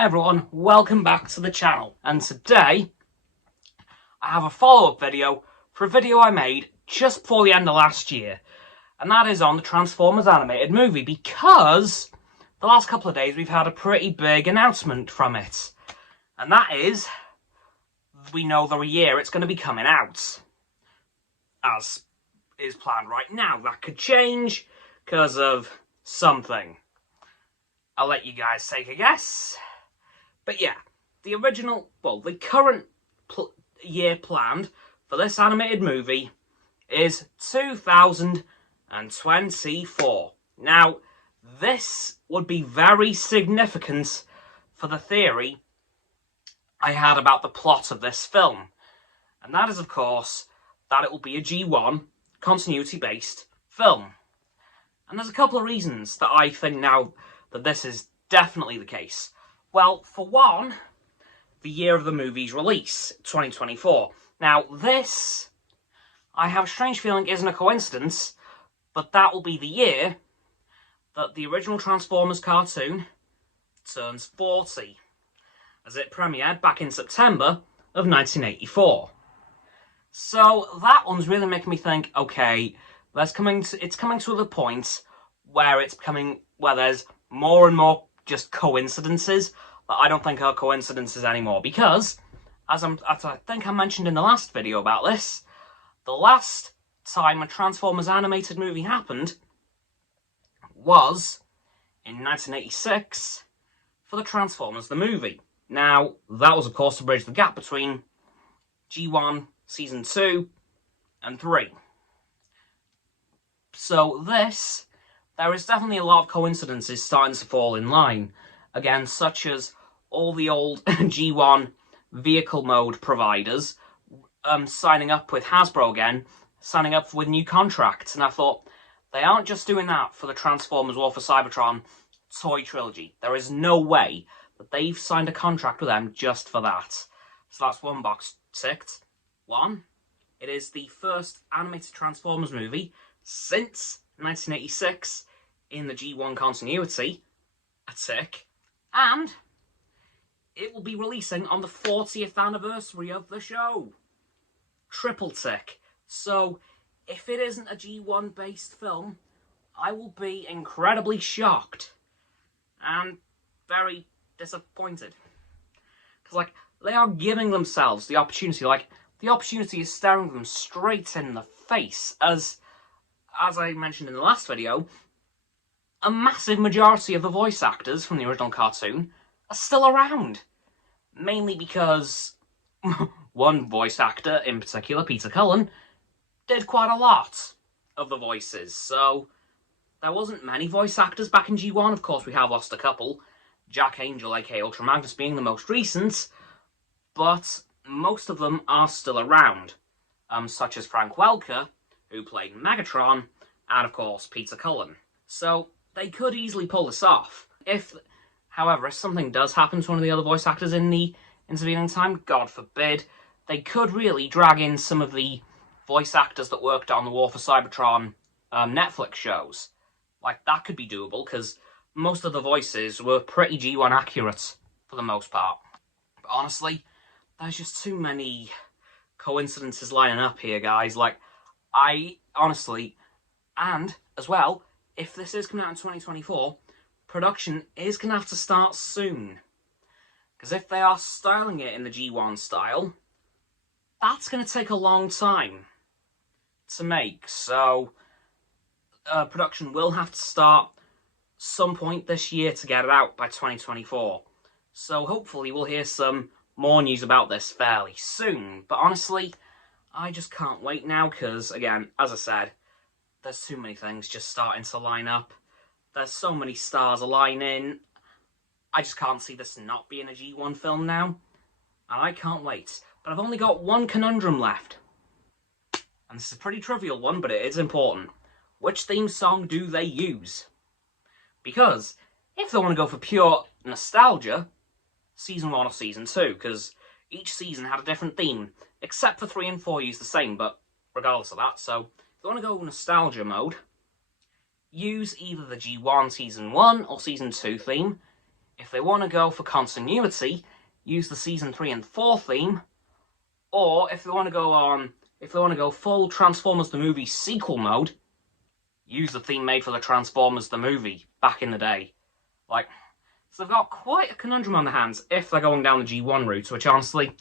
Hi everyone, welcome back to the channel, and today I have a follow-up video for a video I made just before the end of last year, and that is on the Transformers animated movie, because the last couple of days we've had a pretty big announcement from it, and that is, we know the year it's going to be coming out, as is planned right now. That could change because of something. I'll let you guys take a guess. But yeah, the current year planned for this animated movie is 2024. Now, this would be very significant for the theory I had about the plot of this film. And that is, of course, that it will be a G1 continuity-based film. And there's a couple of reasons that I think now that this is definitely the case. Well, for one, the year of the movie's release, 2024. Now, this, I have a strange feeling, isn't a coincidence, but that will be the year that the original Transformers cartoon turns 40, as it premiered back in September of 1984. So that one's really making me think, okay, it's coming to the point where there's more and more just coincidences that I don't think are coincidences anymore, because as I think I mentioned in the last video about this, the last time a Transformers animated movie happened was in 1986 for the Transformers the movie. Now, that was of course to bridge the gap between G1 Season 2 and 3. So there is definitely a lot of coincidences starting to fall in line. Again, such as all the old G1 vehicle mode providers signing up with Hasbro again, signing up with new contracts. And I thought, they aren't just doing that for the Transformers War for Cybertron toy trilogy. There is no way that they've signed a contract with them just for that. So that's one box ticked. One, it is the first animated Transformers movie since 1986 in the G1 continuity, a tick, and it will be releasing on the 40th anniversary of the show. Triple tick. So, if it isn't a G1 based film, I will be incredibly shocked and very disappointed. Because, they are giving themselves the opportunity, the opportunity is staring them straight in the face, as I mentioned in the last video, a massive majority of the voice actors from the original cartoon are still around. Mainly because one voice actor, in particular, Peter Cullen, did quite a lot of the voices. So there wasn't many voice actors back in G1. Of course, we have lost a couple. Jack Angel, aka Ultra Magnus, being the most recent. But most of them are still around. Such as Frank Welker, who played Megatron, and of course Peter Cullen. So they could easily pull this off. However, if something does happen to one of the other voice actors in the intervening time, God forbid, they could really drag in some of the voice actors that worked on the War for Cybertron Netflix shows. That could be doable, because most of the voices were pretty G1 accurate for the most part. But honestly, there's just too many coincidences lining up here, guys. And as well, if this is coming out in 2024, production is going to have to start soon. Because if they are styling it in the G1 style, that's going to take a long time to make. So, production will have to start some point this year to get it out by 2024. So hopefully we'll hear some more news about this fairly soon. But honestly, I just can't wait now, because, again, as I said, there's too many things just starting to line up. There's so many stars aligning. I just can't see this not being a G1 film now. And I can't wait. But I've only got one conundrum left. And this is a pretty trivial one, but it is important. Which theme song do they use? Because if they want to go for pure nostalgia, Season 1 or Season 2, because each season had a different theme, except for 3 and 4 use the same, but regardless of that, so if you want to go nostalgia mode, use either the G1 Season 1 or Season 2 theme. If they want to go for continuity, use the season 3 and 4 theme, or if they want to go full Transformers the Movie sequel mode, use the theme made for the Transformers the Movie back in the day. Like, so they've got quite a conundrum on their hands if they're going down the G1 route, which honestly,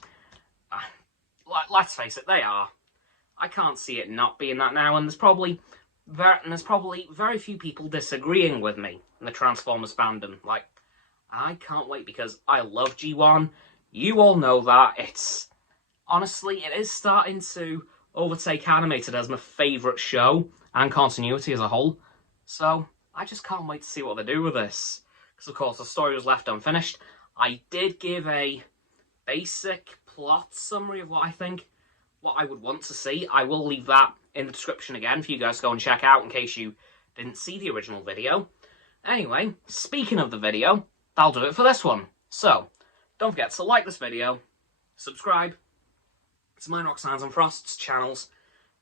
let's face it, they are. I can't see it not being that now, and there's probably very few people disagreeing with me in the Transformers fandom. Like, I can't wait because I love G1. You all know that. Honestly, it is starting to overtake animated as my favourite show and continuity as a whole. So I just can't wait to see what they do with this. Because of course the story was left unfinished. I did give a basic plot summary of what I would want to see. I will leave that in the description again for you guys to go and check out in case you didn't see the original video. Anyway, speaking of the video, that'll do it for this one. So, don't forget to like this video, subscribe to mine, Roxanne's and Frost's channels.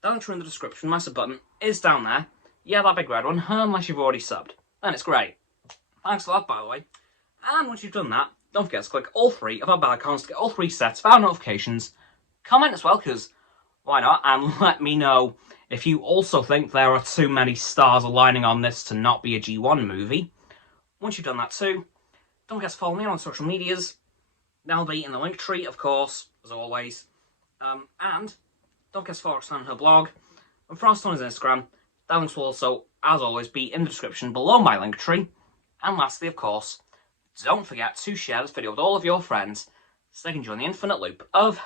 The link in the description, my sub button is down there. Yeah, that big red one, unless you've already subbed. Then it's great. Thanks a lot, by the way. And once you've done that, don't forget to click all 3 of our bell icons to get all 3 sets of our notifications. Comment as well, because why not? And let me know if you also think there are too many stars aligning on this to not be a G1 movie. Once you've done that too, don't forget to follow me on social medias. They'll be in the link tree, of course, as always. And don't forget to follow Roxanne on her blog and Frost on his Instagram. That links will also, as always, be in the description below my link tree. And lastly, of course, don't forget to share this video with all of your friends so they can join the infinite loop of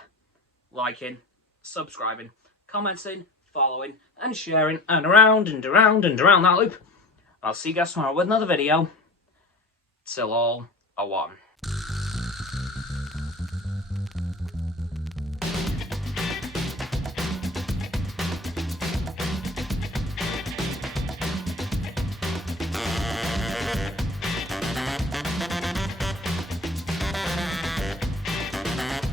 liking, subscribing, commenting, following, and sharing, and around and around and around that loop. I'll see you guys tomorrow with another video. Till all are one.